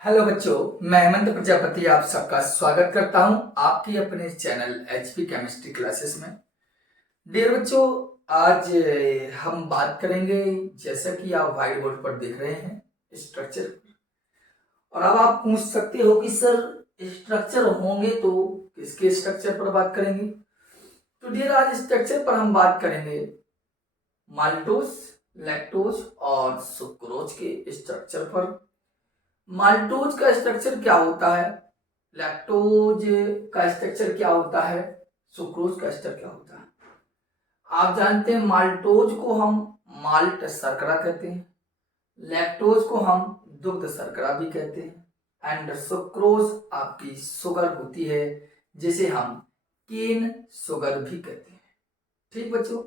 Hello बच्चों, मैं हेमंत प्रजापति आप सबका स्वागत करता हूं आपकी अपने चैनल एचपी केमिस्ट्री क्लासेस में। डियर बच्चों, आज हम बात करेंगे, जैसा कि आप व्हाइट बोर्ड पर देख रहे हैं, स्ट्रक्चर। और अब आप पूछ सकते हो कि सर स्ट्रक्चर होंगे तो किसके स्ट्रक्चर पर बात करेंगे। तो डियर, आज स्ट्रक्चर पर हम बात करेंगे माल्टोज, लैक्टोज और सुक्रोज के स्ट्रक्चर पर। माल्टोज का स्ट्रक्चर क्या होता है, लैक्टोज का स्ट्रक्चर क्या होता है, सुक्रोज का स्ट्रक्चर क्या होता है। आप जानते हैं माल्टोज को हम माल्ट शर्करा कहते हैं, लैक्टोज को हम दुग्ध शर्करा भी कहते हैं, एंड सुक्रोज आपकी शुगर होती है जिसे हम केन शुगर भी कहते हैं। ठीक बच्चों,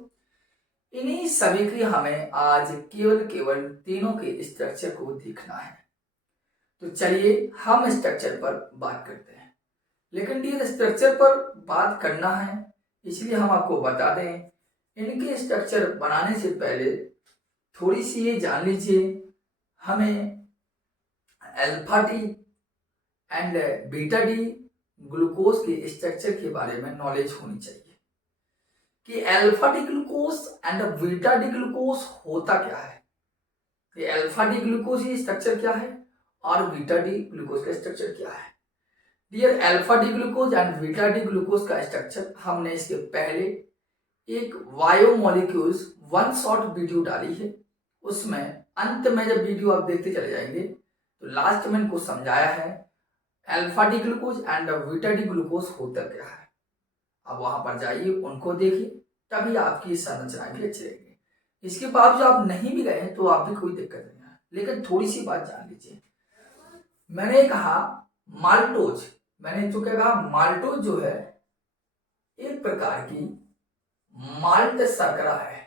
इन्हीं सभी की हमें आज केवल तीनों के स्ट्रक्चर को देखना है। तो चलिए हम स्ट्रक्चर पर बात करते हैं। लेकिन डियर, स्ट्रक्चर पर बात करना है इसलिए हम आपको बता दें, इनके स्ट्रक्चर बनाने से पहले थोड़ी सी ये जान लीजिए, हमें alpha D and beta D glucose के स्ट्रक्चर के बारे में नॉलेज होनी चाहिए कि alpha D glucose and beta D glucose होता क्या है। ये अल्फा डी ग्लूकोज ये स्ट्रक्चर क्या है और बीटा डी ग्लूकोज का स्ट्रक्चर क्या है। Dear, alpha D glucose and beta D glucose का स्ट्रक्चर हमने इसके पहले एक बायोमोलिक्यूल्स वन शॉट वीडियो डाली है, उसमें अंत में जब वीडियो आप देखते चले जाएंगे तो लास्ट में इनको समझाया है alpha D glucose and beta D glucose होता क्या है। अब वहां पर जाइए, उनको देखिए, तभी आपकी संरचना भी अच्छी रहेगी। इसके बाद जो आप नहीं भी गए तो आप भी कोई दिक्कत नहीं है, लेकिन थोड़ी सी बात जान लीजिए। मैंने कहा माल्टोज, मैंने जो कहा माल्टोज जो है एक प्रकार की माल्ट शर्करा है।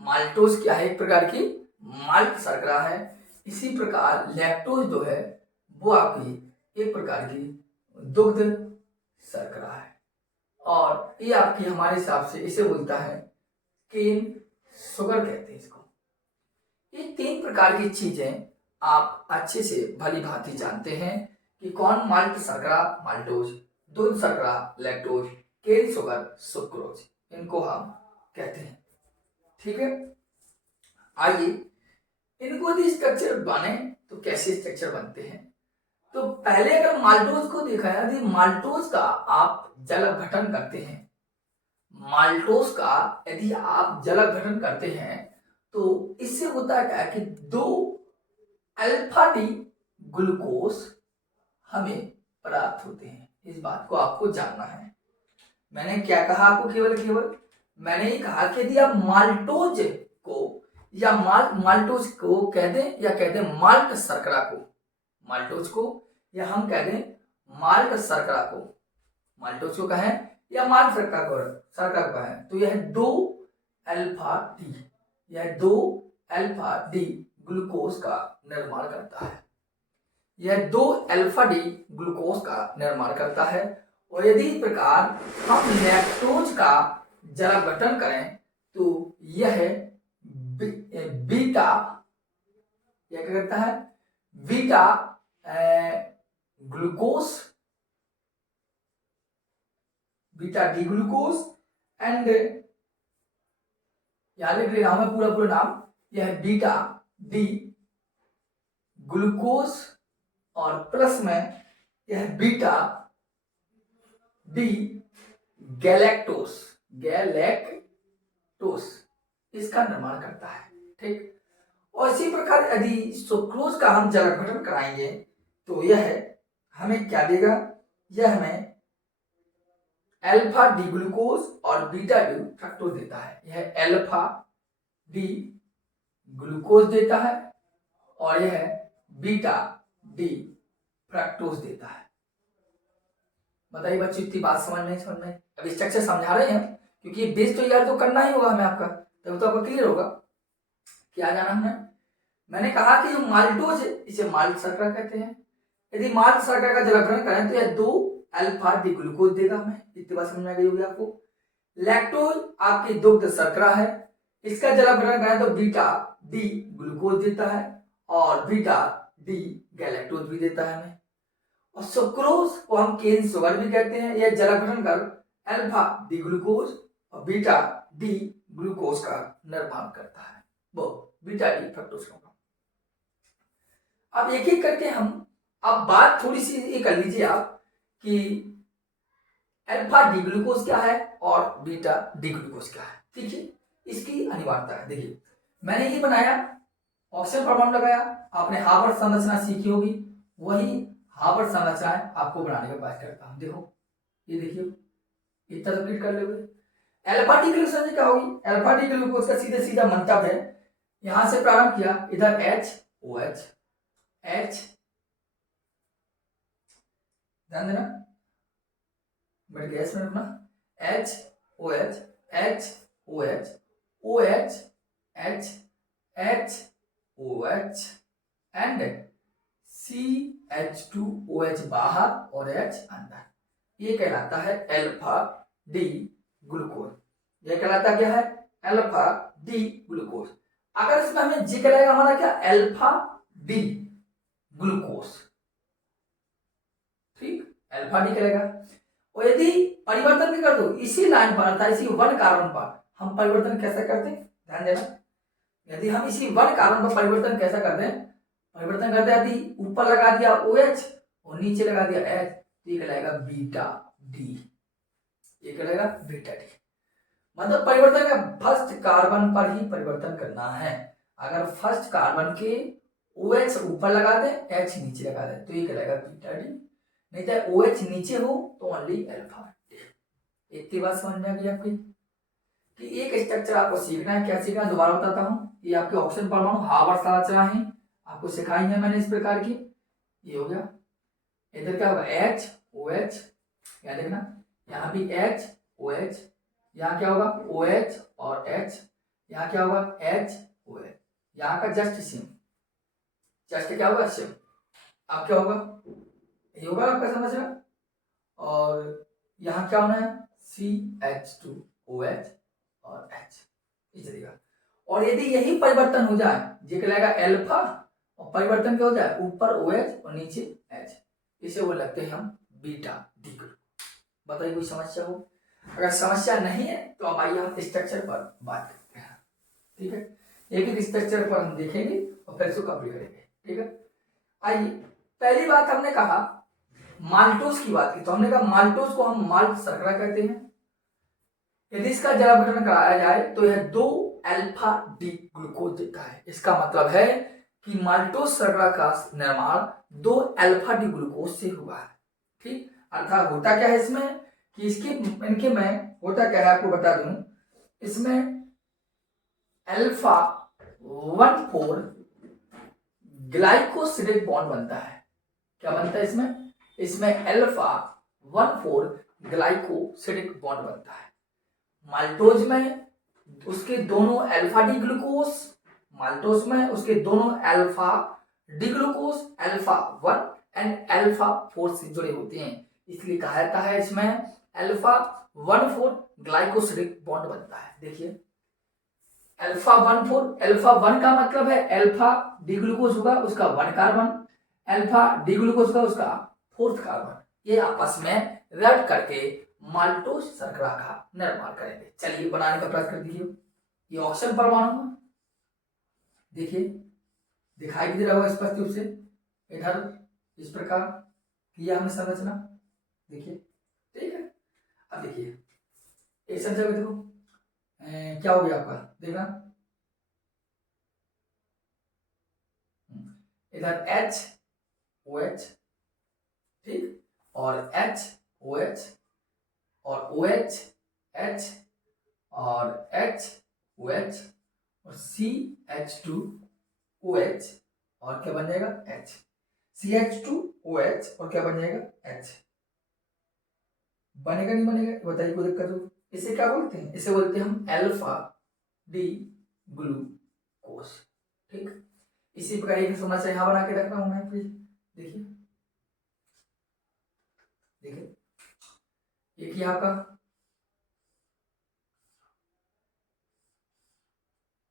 माल्टोज क्या है, एक प्रकार की माल्ट शर्करा है। इसी प्रकार लैक्टोज जो है वो आपकी एक प्रकार की दुग्ध शर्करा है, और ये आपकी हमारे हिसाब से इसे बोलता है केन शुगर कहते हैं इसको। ये तीन प्रकार की चीजें आप अच्छे से भली भांति जानते हैं कि कौन माल्ट शर्करा माल्टोज, दूध शर्करा लैक्टोज, केन शुगर सुक्रोज, इनको हम कहते हैं। ठीक है, आइए इनको यदि स्ट्रक्चर बने तो कैसे स्ट्रक्चर बनते हैं। तो पहले अगर माल्टोज को देखा है, यदि माल्टोज का आप जल अपघटन करते हैं, माल्टोज का यदि आप जल अपघटन करते हैं तो इससे होता है क्या कि दो अल्फा डी ग्लूकोज हमें प्राप्त होते हैं। इस बात को आपको जानना है। मैंने क्या कहा आपको, केवल मैंने ये कहा कि यदि आप माल्टोज को या माल्टोज को कह दें या कह दें माल्ट शर्करा को, माल्टोज को या हम कह दें माल्ट शर्करा को, माल्टोज को कहें या माल्ट शर्करा को कहें, तो यह दो अल्फा डी, यह दो अल्फा डी ग्लूकोज का निर्माण करता है। यह दो अल्फा डी ग्लूकोज का निर्माण करता है। और यदि इस प्रकार हम लैक्टोज का जल अपघटन करें तो यह बीटा, क्या करता है, beta glucose, beta D glucose and यहां लिख रहा हूं मैं पूरा नाम, यह बीटा डी ग्लूकोज और प्लस में यह बीटा डी गैलेक्टोस, इसका निर्माण करता है। ठीक, और इसी प्रकार यदि सुक्रोज का हम जल अपघटन कराएंगे तो यह हमें क्या देगा, यह हमें अल्फा डी ग्लूकोज और बीटा डी फ्रक्टोज देता है। यह अल्फा डी ग्लूकोज देता है और यह बीटा डी फ्रक्टोज देता है। बताइए बच्चों, इतनी बात समझ में अब स्ट्रक्चर समझा रहे हैं हम, क्योंकि ये बेस तो यार तो करना ही होगा हमें आपका, तब तो आपको क्लियर होगा क्या जाना हमें। मैंने कहा कि जो माल्टोज है इसे माल्ट शर्करा कहते हैं। यदि माल्ट शर्करा का जल अपघटन करें तो यह दो अल्फा डी ग्लूकोज देगा हमें, इतनी बात समझ में आ गई होगी आपको। लैक्टोज आपकी दुग्ध शर्करा है, इसका जल अपघटन करें तो बीटा डी ग्लूकोज देता है, और बीटा डी गैलेक्टोज भी देता है हमें। और सुक्रोज को हम केन शुगर भी कहते हैं। यह जल गठन कर अल्फा डी ग्लूकोज और बीटा डी ग्लूकोज का निर्माण करता है, वो बीटा डी फ्रक्टोज का। अब एक एक करके हम अब बात थोड़ी सी ये कर लीजिए आप कि अल्फा डी ग्लूकोज क्या है और बीटा डी ग्लूकोज क्या है। ठीक है, इसकी अनिवार्यता है। देखिए मैंने ये बनाया, ऑक्सीजन परमाणु लगाया, आपने हार्वर्ड संरचना सीखी होगी, वही हार्वर्ड संरचनाएं आपको बनाने का प्रयास करता हूं। देखो ये देखिए, इतना कंप्लीट कर ले। अल्फा डी ग्लूकोज क्या होगी? अल्फा डी ग्लूकोज का सीधे सीधा मंतव्य है, यहां से प्रारंभ किया, इधर एच ओ एच एच, ध्यान देना बट गैस में रखना, H O H H O H O H H H O H and CH2OH बाहर और H अंदर, ये कहलाता है अल्फा डी ग्लूकोज। ये कहलाता क्या है? Alpha D glucose. अगर इसमें हमें जी कहलाएगा हमारा क्या? Alpha D glucose. ठीक, अल्फा डी कहलाएगा। और यदि परिवर्तन भी कर दो इसी लाइन पर अर्थात इसी वन कार्बन पर, हम परिवर्तन कैसे करते हैं ध्यान देना। यदि हम इसी वन कार्बन पर परिवर्तन कैसा करते हैं, परिवर्तन करते यदि ऊपर लगा दिया OH और नीचे लगा दिया H, तो ये कहलाएगा बीटा डी। ये कहलाएगा बीटा डी। मतलब परिवर्तन का फर्स्ट कार्बन पर ही परिवर्तन करना है। अगर फर्स्ट कार्बन के OH ऊपर लगा दे, H नीचे लगा दे, तो ये कहलाएगा बीटा डी। नहीं तो OH नीचे हो तो ओनली अल्फा डी। इतनी बात समझ में आ गई आपकी कि एक स्ट्रक्चर आपको सीखना है। क्या सीखना है दोबारा बताता हूं। ये आपके ऑक्सीजन परमाणु हार्वर्ड संरचना है, आपको सिखाई है मैंने इस प्रकार की। ये हो गया, इधर क्या होगा? H OH, क्या देखना, यहाँ भी H OH, यहाँ क्या होगा? OH और H, यहाँ क्या होगा? H OH, यहाँ का जस्ट सेम, जस्ट क्या होगा? सेम। अब क्या होगा? ये होगा आपका समझना। और यहाँ क्या होना है? CH2OH और H, इस तरीका। और यदि यही परिवर्तन हो जाए, ये कहलाएगा अल्फा, और परिवर्तन क्या हो जाए? ऊपर OH और नीचे H, इसे वो लगते हैं हम बीटा डी ग्लूकोज। बताइए कोई समस्या हो? अगर समस्या नहीं है तो अब आइए हम स्ट्रक्चर पर बात करते हैं। ठीक है, एक एक स्ट्रक्चर पर हम देखेंगे और फिर इसको कंप्लीट करेंगे। ठीक है, आइए पहली बात हमने कहा माल्टोज की बात की, तो हमने कहा माल्टोज को हम माल्ट शर्करा कहते हैं। यदि इसका जल गठन कराया जाए तो यह 2 अल्फा डी ग्लूकोज देता है। इसका मतलब है कि माल्टोज शर्करा का निर्माण 2 अल्फा डी ग्लूकोज से हुआ है। ठीक, अर्थात होता क्या है इसमें कि इनके में होता क्या है आपको बता दूं, इसमें अल्फा 1,4 ग्लाइकोसिलिक बॉन्ड बनता है। क्या बनता है इसमें? इसमें अल्फा 1,4 ग्लाइकोसिलिक बॉन्ड बनता है। माल्टोज में उसके दोनों अल्फा डी ग्लूकोज, माल्टोज में उसके दोनों alpha D glucose alpha 1 and alpha 4 से जुड़े होते हैं, इसलिए कहा जाता है इसमें अल्फा 1,4 ग्लाइकोसिलिक बॉन्ड बनता है। देखिए अल्फा 1,4, अल्फा 1 का मतलब है अल्फा डी ग्लूकोज होगा उसका 1 कार्बन, अल्फा डी ग्लूकोज होगा उसका 4th कार्बन, ये आपस में रब करके माल्टोज शर्करा का निर्माण करेंगे। चलिए बनाने का प्रयास कर दीजिए। ये ऑक्सीजन परमाणु है, देखिए दिखाई भी दे रहा होगा स्पष्ट रूप से, इधर इस प्रकार किया हमने संरचना, देखिए ठीक है। अब देखिए एक संरचना देखो क्या हो गया आपका, देखना इधर H OH, ठीक, और H OH और OH H और H OH और CH2OH और क्या बन जाएगा? H, CH2OH और क्या बन जाएगा? H। बनेगा नहीं बनेगा बताइए, कोई दिक्कत हो? इसे क्या बोलते हैं? इसे बोलते हैं हम अल्फा डी ग्लूकोज। ठीक, इसी प्रकार एक समस्या यहां बना के रख रहा हूं मैं, प्लीज देखिए, देखिए एक यहाँ का,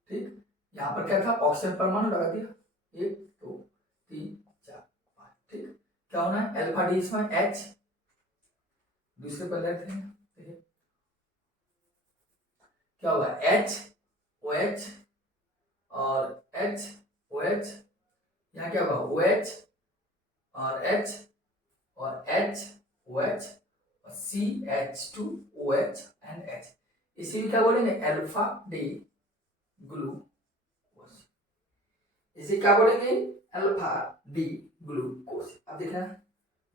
ठीक, यहाँ पर क्या था? ऑक्सीजन परमाणु लगा दिया एक, क्या होना है, अल्फा डी इसमें H दूसरे पर लेते हैं, क्या होगा HOH और HOH, यहाँ क्या होगा OH और H और HOH और CH2OH एंड H, इसी में क्या बोलेंगे अल्फा डी ग्लूकोज, इसे क्या बोलेंगे अल्फा डी ग्लूकोज। अब देखना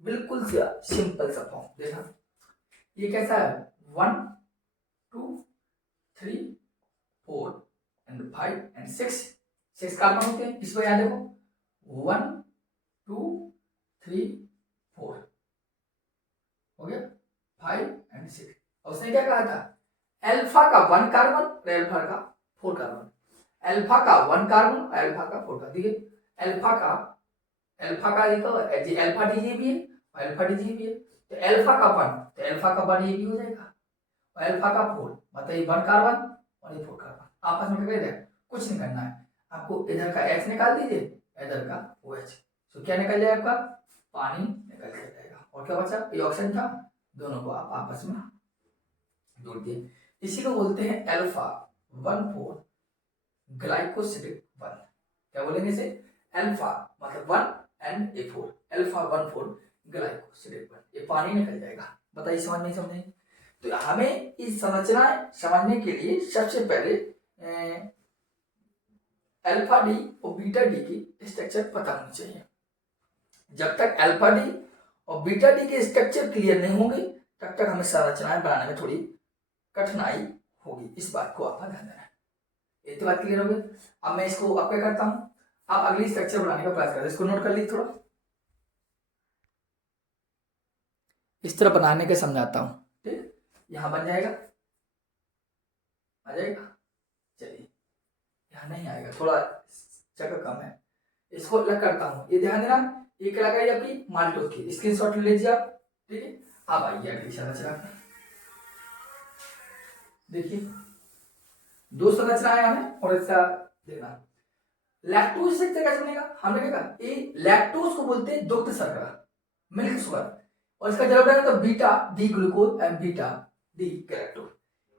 बिल्कुल सिंपल सा फॉर्म, देखना ये कैसा है 1 2 3 4 एंड 5 एंड 6 कार्बन होते हैं, इस पर याद देखो 1 2 3 4 हो गया, 5 एंड 6। और उसने क्या कहा था अल्फा का 1 कार्बन और अल्फा का 4 कार्बन, अल्फा का 1 कार्बन और अल्फा का 4 कार्बन। देखिए अल्फा का अल्फा डी भी है और अल्फा डी भी है, तो अल्फा का 1 तो अल्फा का 1 ये भी हो जाएगा और अल्फा का 4 मतलब ये 1 कार्बन और ये 4 कार्बन आपस में टकरा जाए, कुछ नहीं करना है आपको, इधर का H निकाल दीजिए इधर का OH, तो क्या निकल जाएगा आपका पानी निकल जाएगा, और क्या बचा ये ऑक्सीजन था, दोनों को आप आपस में जोड़ दिए, इसी को बोलते हैं अल्फा 1,4 ग्लाइकोसिडिक 1, क्या बोलेंगे इसे अल्फा मतलब 1 एंड ए 4, अल्फा 1,4 ग्लाइकोसिडिक 1, ये पानी निकल जाएगा। बताइए समझ नहीं समझे, तो हमें इस संरचना समझने के लिए सबसे पहले अल्फा डी और बीटा डी की स्ट्रक्चर पता होनी चाहिए। जब तक अल्फा डी और बीटा डी के स्ट्रक्चर क्लियर नहीं होंगे तब तक हमें संरचनाएं बनाने में थोड़ी कठिनाई होगी, इस बात को आपका ध्यान देना है। ये तो बात क्लियर होगी। अब मैं इसको अब क्या करता हूं, आप अगली स्ट्रक्चर बनाने का प्रयास करें, इसको नोट कर लीजिए, थोड़ा इस तरह बनाने के समझाता हूं, ठीक, यहां बन जाएगा, आ जाएगा, चलिए यहाँ नहीं आएगा, थोड़ा जगह कम है, इसको अलग करता हूँ, ये ध्यान देना, ये क्या लगाई आपकी माल्टोज की, स्क्रीनशॉट ले लीजिए आप, ठीक है। अब आइए अगली संरचना पे, देखिए 2 संरचनाएं हमें और ऐसा देखना, लैक्टोज से कैसे बनेगा, हमने देखा ये लैक्टोज को बोलते हैं दुग्ध शर्करा, मिल्क शुगर, और इसका जवाब रहेगा तो beta D glucose and beta D galactose,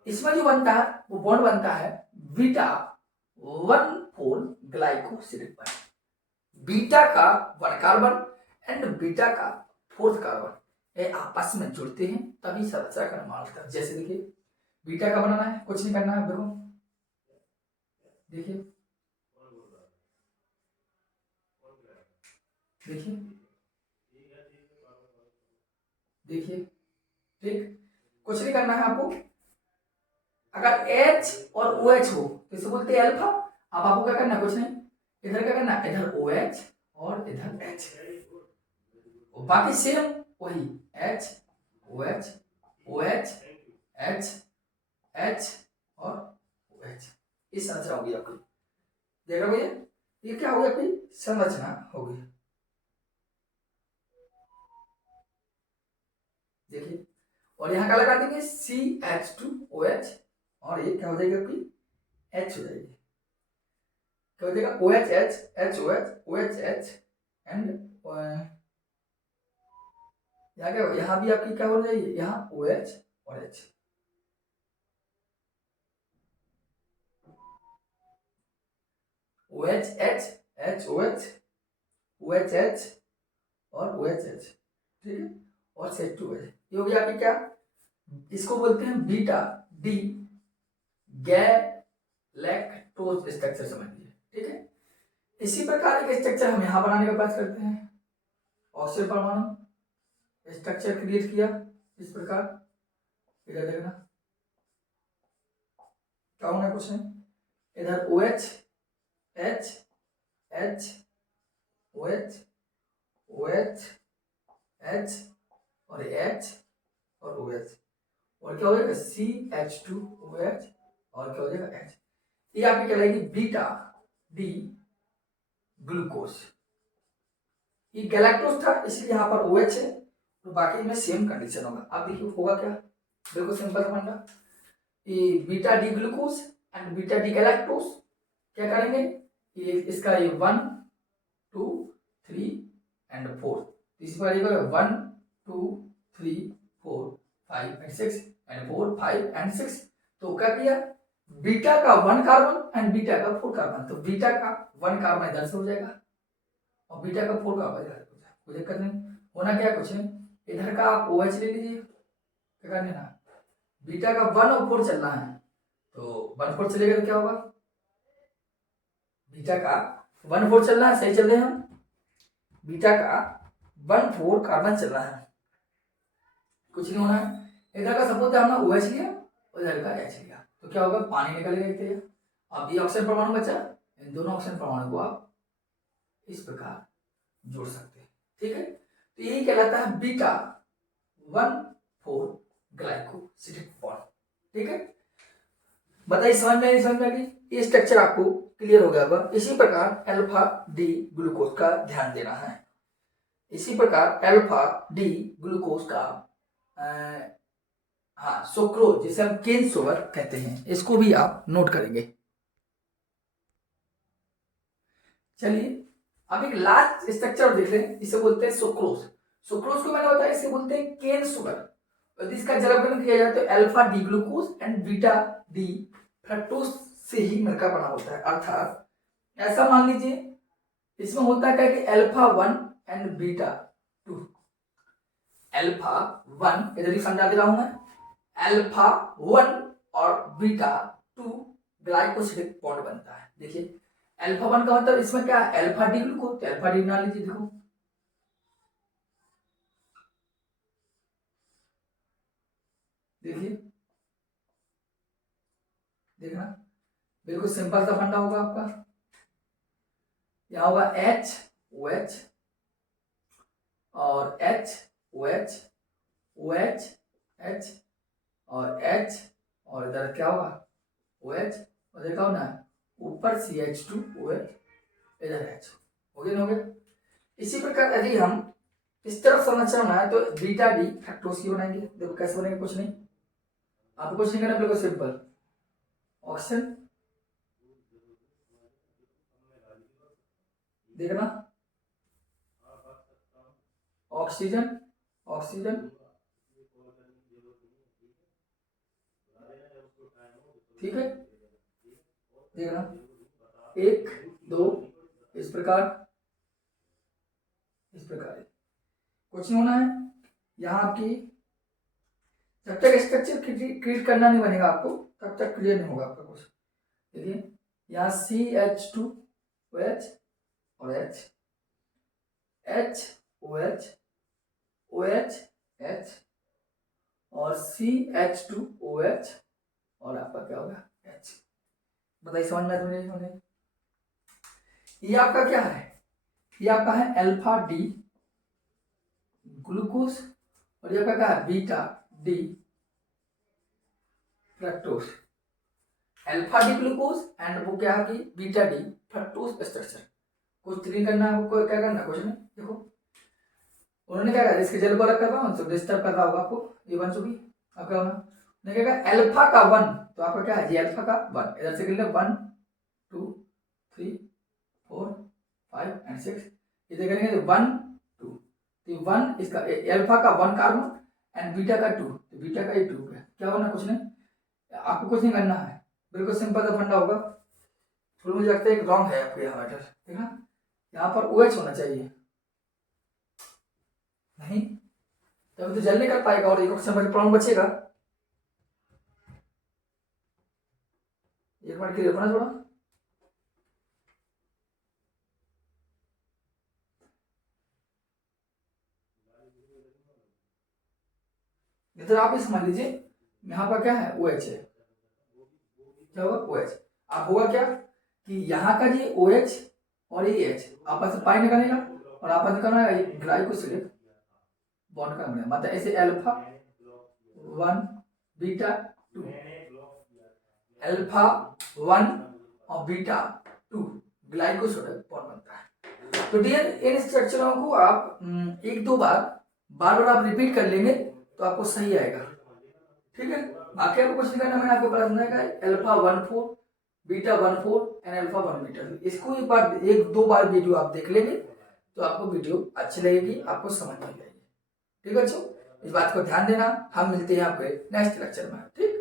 इसमें जो बनता है वो बॉन्ड बनता है बीटा 1,4 ग्लाइकोसिडिक बॉन्ड, बीटा का 1 कार्बन एंड बीटा का 4th कार्बन ये आपस में जुड़ते हैं तभी संरचना का निर्माण होता है। जैसे देखिए बीटा का बनाना है, कुछ नहीं करना है, देखो देखिए देखिए देखिए, ठीक, कुछ नहीं करना है आपको, अगर H और OH हो तो इसे बोलते हैं अल्फा। अब आपको क्या करना है, कुछ नहीं, इधर क्या करना है, इधर OH और इधर H, और बाकी सेम वही H OH OH H H और OH, इस संरचना होगी आपकी, देख रहे हो ये क्या होगी आपकी संरचना होगी, देखिए, और यहाँ क्या लगा देंगे CH2OH और ये क्या हो जाएगी आपकी H हो जाएगी, क्या हो जाएगा OHH HOH OHH एंड यहाँ क्या, यहाँ भी आपकी क्या हो जाएगी, यहाँ OH और H, OHH HOH OHH और OHH, ठीक है, और CH2OH, ये हो गया आपकी क्या, इसको बोलते हैं बीटा डी गैलेक्टोज स्ट्रक्चर, समझ लीजिए, ठीक है। इसी प्रकार एक स्ट्रक्चर हम यहां बनाने का प्रयास करते हैं, ऑक्सीजन परमाणु स्ट्रक्चर क्रिएट किया इस प्रकार, इधर देखना क्या होना, कुछ नहीं, इधर OH H H OH OH H और H और OH, और क्या हो जाएगा CH2OH और क्या हो जाएगा H, ये आपकी कहलाएगी बीटा डी ग्लूकोज, ये गैलेक्टोज था इसलिए यहाँ पर OH है, तो बाकी में सेम कंडीशन होगा। अब देखिए होगा क्या, बिल्कुल सिंपल समझना, ये beta D glucose and beta D galactose क्या करेंगे, ये इसका ये 1 2 3 एंड 4 इस पर 1 2 3 4 5 एंड 6 एंड 4 5 एंड 6। तो क्या किया, बीटा का 1 कार्बन एंड बीटा का 4 कार्बन, तो बीटा का 1 कार्बन इधर से हो जाएगा और बीटा का 4 कार्बन इधर हो जाएगा, कोई दिक्कत नहीं। होना क्या कुछ नहीं, इधर का आप OH ले लीजिए, क्या करना है, बीटा का 1 और 4 चलना है, तो 1 4 चलेगा तो क्या होगा, बीटा का 1 4 चलना है, सही चल रहे हैं हम, बीटा का 1 4 कार्बन चल रहा है, कुछ नहीं होना है। इधर का सपोज हमने OH लिया और इधर का H लिया, तो क्या होगा, पानी निकलेगा एक तरह। अब ये ऑक्सीजन परमाणु बचा, इन दोनों ऑक्सीजन परमाणु को आप इस प्रकार जोड़ सकते हैं, ठीक है। तो यही कहलाता है बीटा 1 4 ग्लाइकोसिडिक बॉन्ड, ठीक है। बताइए समझ में आई, समझ में आ गई, ये स्ट्रक्चर आपको क्लियर हो गया होगा। इसी प्रकार अल्फा डी ग्लूकोज का ध्यान देना है, इसी प्रकार अल्फा डी ग्लूकोज का हाँ सुक्रोज, जिसे हम केन शुगर कहते हैं, इसको भी आप नोट करेंगे। चलिए अब एक लास्ट स्ट्रक्चर देख रहे हैं, इसे बोलते हैं सुक्रोज। सुक्रोज को मैंने बताया, इसे बोलते हैं केन शुगर, और इसका जलकरण किया जाता है alpha D glucose and beta D fructose से ही मिलकर बना होता है। अर्थात ऐसा मान लीजिए, इसमें होता है कि अल्फा 1 एंड बीटा 2, अल्फा 1 इधर ही समझा दे रहा हूं मैं, अल्फा 1 और बीटा 2 ग्लाइकोसिडिक बॉन्ड बनता है। देखिए अल्फा 1 का मतलब इसमें क्या है, अल्फा डी ग्लूकोज, तो अल्फा डी बना लीजिए, देखो देखिए, देखना बिल्कुल सिंपल सा फंडा होगा आपका। यहां होगा H OH और H OH OH H और H, और इधर क्या होगा OH, और इधर क्या होना है ऊपर CH2 OH, इधर H, हो गया ना, हो गया। इसी प्रकार यदि हम इस तरफ संरचना बनाए तो बीटा डी फ्रक्टोज की बनाएंगे। देखो कैसे बनेगा, कुछ नहीं, आपको कुछ नहीं करना, बिल्कुल सिंपल, ऑक्सीजन देखना, ऑक्सीजन ऑक्सीजन ठीक है, देखना 1 2 इस प्रकार, इस प्रकार कुछ नहीं होना है। यहाँ आपकी जब तक स्ट्रक्चर क्रिएट करना नहीं बनेगा आपको, तब तक क्लियर नहीं होगा आपका कुछ। देखिए यहाँ CH2 OH और H, H OH OH H और CH2 OH और आपका क्या होगा H। बताइए समझ में आता है? ये आपका क्या है, ये आपका है अल्फा डी ग्लूकोज और ये आपका क्या है beta D fructose. Alpha D glucose and वो क्या है बीटा डी फ्रक्टोज स्ट्रक्चर। कुछ नहीं करना है आपको, क्या करना कुछ नहीं। देखो उन्होंने क्या कहा, इसके जल को अलग कर रहा हूँ तो डिस्टर्ब कर रहा होगा आपको, ये बन चुकी। अब क्या होना, उन्होंने क्या कहा अल्फा का 1, तो आपका क्या है ये अल्फा का 1, इधर से कर ले 1 2 3 4 5 एंड 6, इधर करेंगे 1 2, तो 1 इसका अल्फा का 1 कार्बन एंड बीटा का 2, तो बीटा का ये 2 है। क्या होना, कुछ नहीं, आपको कुछ नहीं करना है, बिल्कुल सिंपल सा फंडा होगा। थोड़ा मुझे लगता है एक रॉन्ग है आपको यहाँ मैटर, ठीक है, यहाँ पर OH होना चाहिए, नहीं तभी तो जल नहीं कर पाएगा और एक ऑक्सीजन परमाणु बचेगा। एक मिनट क्लियर होना थोड़ा, इधर आप ही समझ लीजिए, यहाँ पर क्या है OH है, क्या होगा OH। आप होगा क्या कि यहाँ का जी OH और ये H आपस में पाई निकालेगा और आपस में करना ग्लाइकोसिलिक बॉन्ड का बनेगा, मतलब ऐसे अल्फा 1 बीटा 2, अल्फा 1 और बीटा 2 ग्लाइकोसिलिक बॉन्ड बनता है। तो डियर इन स्ट्रक्चरों को आप एक दो बार बार आप रिपीट कर लेंगे तो आपको सही आएगा, ठीक है। बाकी आपको कुछ नहीं करना, मैंने आपको बता समझाया alpha 1 4 beta 1 4 and alpha 1 beta. इसको एक बार एक दो बार वीडियो आप देख लेंगे तो आपको वीडियो अच्छी लगेगी, आपको समझ में आएगी। ठीक है बच्चों, इस बात को ध्यान देना। हम मिलते हैं आपके नेक्स्ट लेक्चर में। ठीक।